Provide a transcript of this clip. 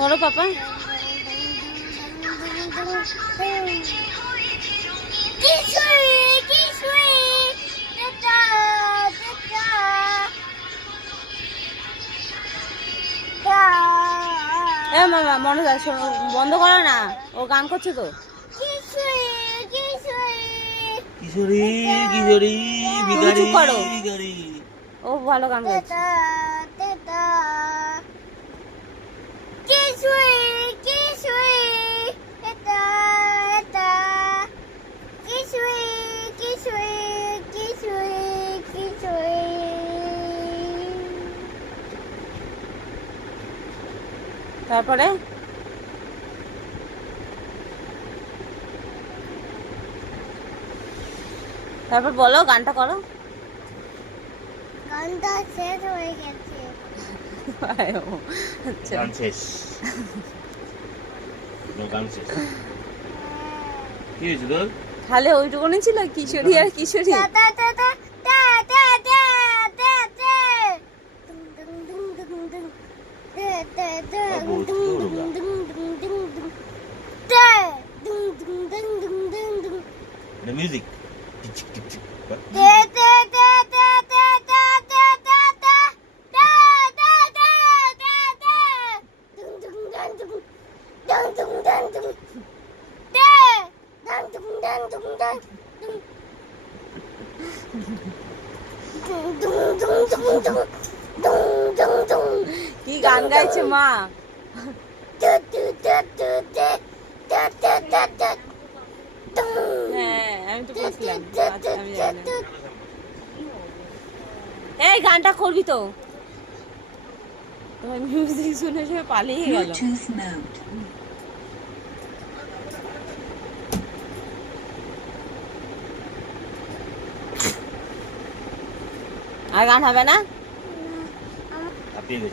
বলো পাপা। এ মামা মনে যায়, বন্ধ করো না, ও গান করছে তো। কিশোরী কিশোরী তুমি চুপ করো, ভিখারি। ও ভালো গান গাইছে। তারপরে তারপর বলো, গানটা করো। গানটা শেষ হয়ে গেছে। আচ্ছা গান শেষ। গান শেষ। কি হয়েছে তোর? তাহলে ওইটুকুনি ছিল, কিশোরী আর কিশোরী। মিউজিক। কি গান গাইছে মা। হ্যাঁ আমি তো বলছিলাম, আচ্ছা, আমি জানি না। এই গানটা করবি তো, তোমার মিউজিক শুনে শুনে পালিয়ে গেল। আর গান হবে না।